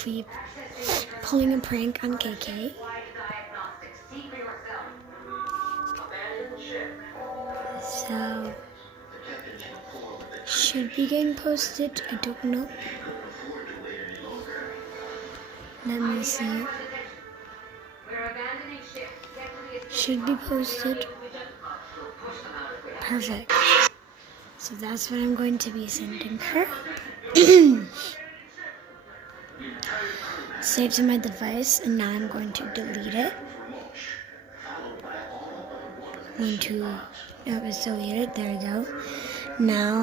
for pulling a prank on KK. So, should be getting posted. I don't know. Let me see. Should be posted. Perfect. So that's what I'm going to be sending her. Saved to my device, and now I'm going to delete it. It was deleted. There we go. Now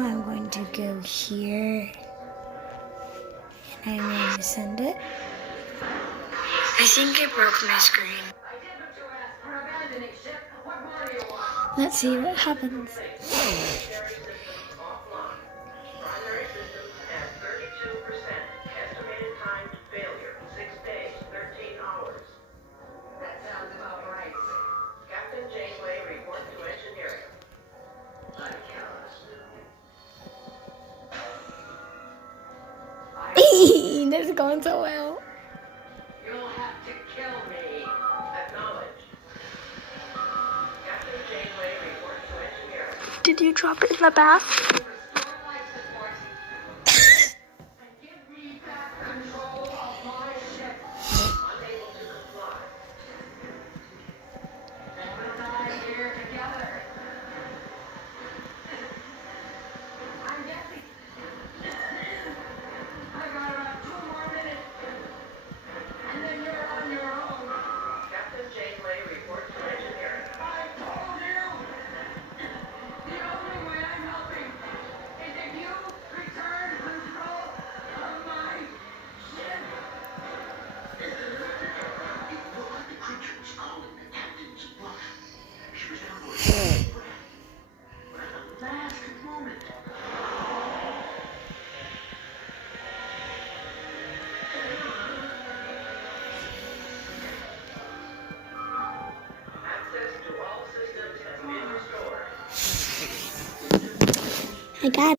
I'm going to go here, and I'm going to send it. I think I broke my screen. Let's see what happens. This is going so well. You'll have to kill me. Acknowledge. Captain Janeway reports to engineering. Did you drop it in the bath? Restore life support. And give me back control of my ship. Unable to comply. Then we'll die here together. I'm guessing. I got about 2 more minutes. And then you're on your own. Captain Janeway reports to engineering. I told you! The only way I'm helping is if you return control of my ship. It looked like the creature was calling the captain's bluff. She was down to her last breath. But at the last moment, Access to all systems has been restored. I got it.